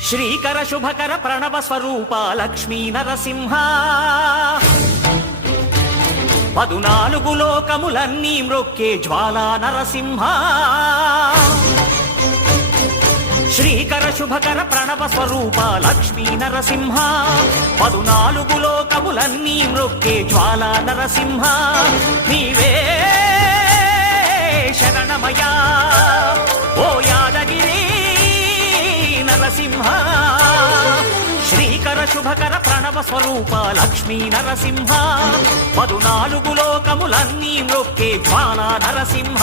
శ్రీకర శుభకర ప్రణవ స్వరూప లక్ష్మీ నరసింహ 14 లోకములన్నీ మ్రొక్కే జ్వాలా నరసింహ శ్రీకర శుభకర ప్రణవ స్వరూప లక్ష్మీ నరసింహ 14 లోకములన్నీ మ్రొక్కే జ్వాలా నరసింహ నీవే శరణమయా ఓ యాదగిరి నరసింహ శ్రీకర శుభకర ప్రణవ స్వరూప లక్ష్మీ నరసింహ 14 లోకములన్నీ మ్రొక్కే జ్వాలా నరసింహ